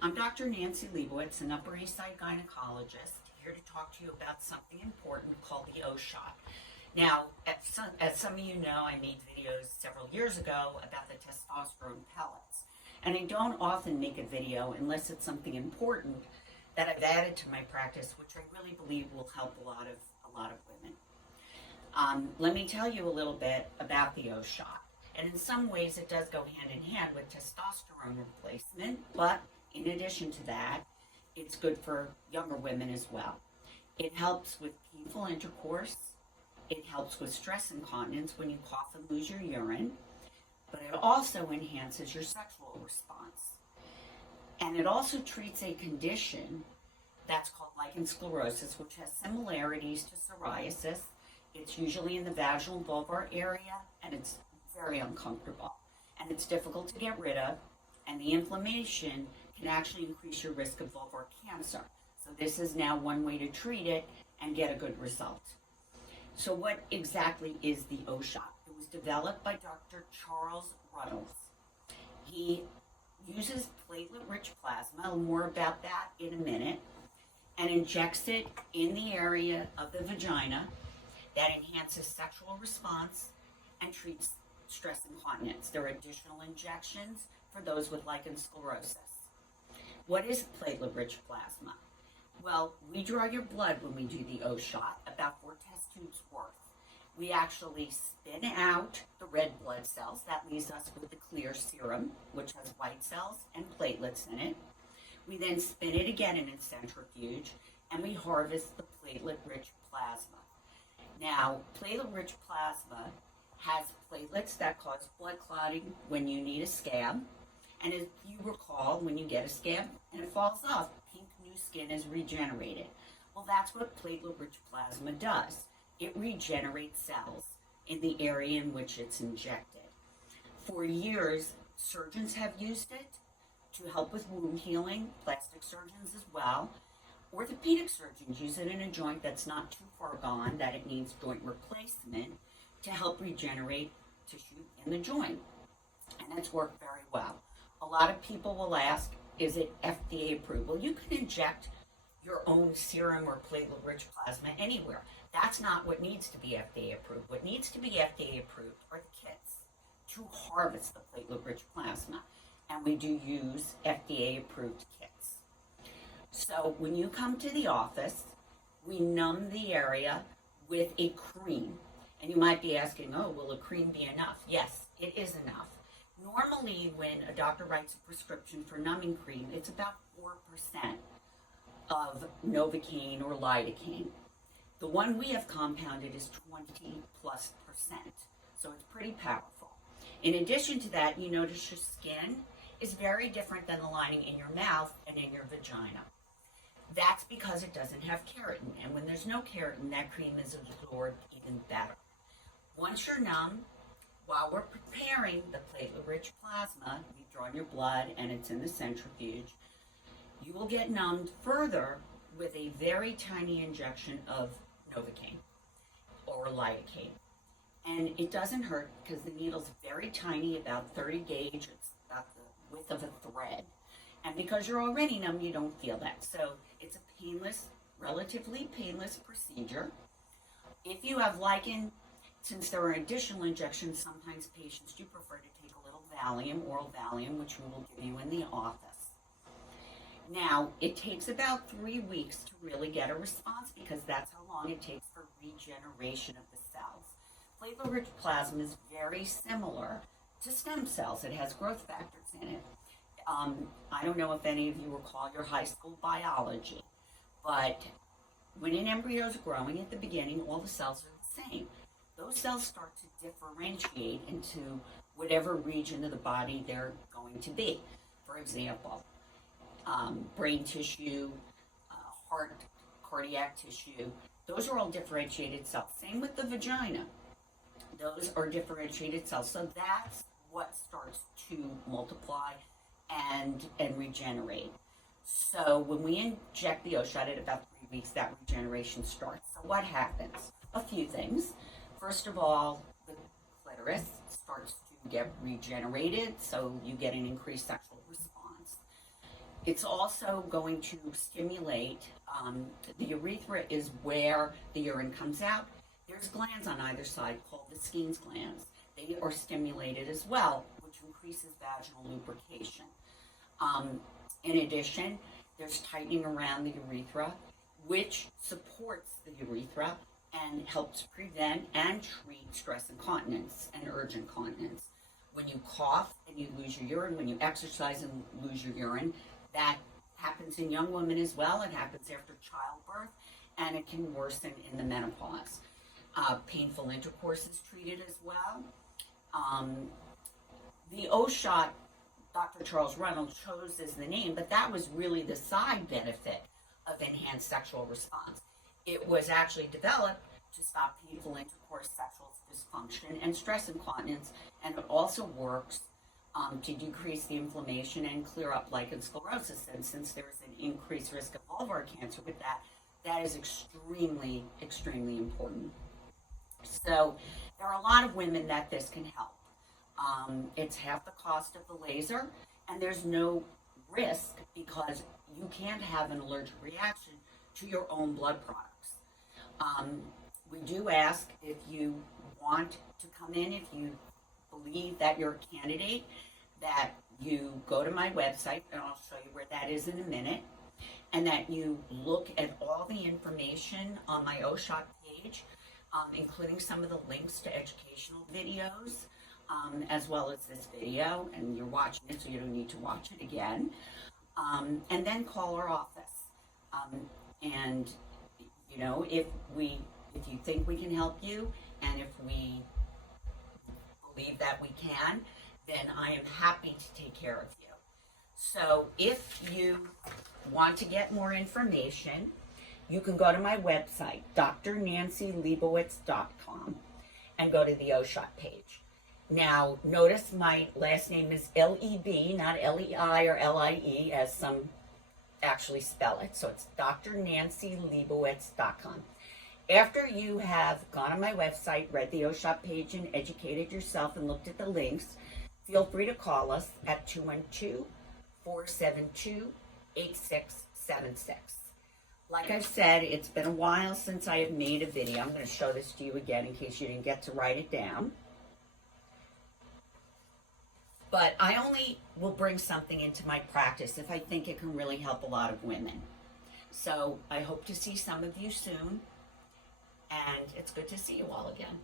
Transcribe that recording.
I'm Dr. Nancy Lebowitz, an Upper East Side gynecologist, here to talk to you about something important called the O-Shot. Now, as some of you know, I made videos several years ago about the testosterone pellets. And I don't often make a video unless it's something important that I've added to my practice, which I really believe will help a lot of women. Let me tell you a little bit about the O-Shot. And in some ways, it does go hand in hand with testosterone replacement, but in addition to that, it's good for younger women as well. It helps with painful intercourse. It helps with stress incontinence when you cough and lose your urine, but it also enhances your sexual response. And it also treats a condition that's called lichen sclerosus, which has similarities to psoriasis. It's usually in the vaginal vulvar area, and it's very uncomfortable. And it's difficult to get rid of, and the inflammation can actually increase your risk of vulvar cancer. So this is now one way to treat it and get a good result. So what exactly is the O-Shot? It was developed by Dr. Charles Runnels. He uses platelet-rich plasma, more about that in a minute, and injects it in the area of the vagina that enhances sexual response and treats stress incontinence. There are additional injections for those with lichen sclerosus. What is platelet-rich plasma? Well, we draw your blood when we do the O-Shot, about 4 test tubes worth. We actually spin out the red blood cells. That leaves us with the clear serum, which has white cells and platelets in it. We then spin it again in a centrifuge, and we harvest the platelet-rich plasma. Now, platelet-rich plasma has platelets that cause blood clotting when you need a scab. And as you recall, when you get a scab and it falls off, pink new skin is regenerated. Well, that's what platelet-rich plasma does. It regenerates cells in the area in which it's injected. For years, surgeons have used it to help with wound healing, plastic surgeons as well. Orthopedic surgeons use it in a joint that's not too far gone, that it needs joint replacement, to help regenerate tissue in the joint. And that's worked very well. A lot of people will ask, is it FDA approved? Well, you can inject your own serum or platelet-rich plasma anywhere. That's not what needs to be FDA approved. What needs to be FDA approved are the kits to harvest the platelet-rich plasma. And we do use FDA approved kits. So when you come to the office, we numb the area with a cream. And you might be asking, oh, will a cream be enough? Yes, it is enough. Normally, when a doctor writes a prescription for numbing cream, it's about 4% of Novocaine or lidocaine. The one we have compounded is 20+%, so it's pretty powerful. In addition to that, you notice your skin is very different than the lining in your mouth and in your vagina. That's because it doesn't have keratin, and when there's no keratin, that cream is absorbed even better. Once you're numb, while we're preparing the platelet-rich plasma, you've drawn your blood and it's in the centrifuge, you will get numbed further with a very tiny injection of Novocaine or lidocaine. And it doesn't hurt because the needle's very tiny, about 30 gauge, it's about the width of a thread. And because you're already numb, you don't feel that. So it's a painless, relatively painless procedure. If you have lichen, since there are additional injections, sometimes patients do prefer to take a little Valium, oral Valium, which we will give you in the office. Now, it takes about 3 weeks to really get a response because that's how long it takes for regeneration of the cells. Platelet-rich plasma is very similar to stem cells. It has growth factors in it. I don't know if any of you recall your high school biology, but when an embryo is growing at the beginning, all the cells are the same. Those cells start to differentiate into whatever region of the body they're going to be. For example, brain tissue, heart, cardiac tissue, those are all differentiated cells. Same with the vagina. Those are differentiated cells. So that's what starts to multiply and regenerate. So when we inject the O-Shot at about 3 weeks, that regeneration starts. So what happens? A few things. First of all, the clitoris starts to get regenerated, so you get an increased sexual response. It's also going to stimulate, the urethra is where the urine comes out. There's glands on either side called the Skene's glands. They are stimulated as well, which increases vaginal lubrication. In addition, there's tightening around the urethra, which supports the urethra and helps prevent and treat stress incontinence and urgent incontinence. When you cough and you lose your urine, when you exercise and lose your urine, that happens in young women as well. It happens after childbirth, and it can worsen in the menopause. Painful intercourse is treated as well. The O-Shot, Dr. Charles Reynolds chose as the name, but that was really the side benefit of enhanced sexual response. It was actually developed to stop painful intercourse, sexual dysfunction, and stress incontinence, and it also works to decrease the inflammation and clear up lichen sclerosus. And since there's an increased risk of vulvar cancer with that, that is extremely, extremely important. So there are a lot of women that this can help. It's half the cost of the laser, and there's no risk because you can't have an allergic reaction to your own blood products. We do ask if you want to come in, if you believe that you're a candidate, that you go to my website, and I'll show you where that is in a minute, and that you look at all the information on my O-Shot page, including some of the links to educational videos, as well as this video, and you're watching it so you don't need to watch it again. And then call our office. And you know, if you think we can help you, and if we believe that we can, then I am happy to take care of you. So if you want to get more information, you can go to my website, DrNancyLebowitz.com, and go to the O-Shot page. Now, notice my last name is L-E-B, not L-E-I or L-I-E, as some actually spell it. So it's DrNancyLebowitz.com. After you have gone on my website, read the O-Shot page, and educated yourself and looked at the links, feel free to call us at 212-472-8676. Like I've said, it's been a while since I have made a video. I'm going to show this to you again in case you didn't get to write it down. But I only will bring something into my practice if I think it can really help a lot of women. So I hope to see some of you soon, and it's good to see you all again.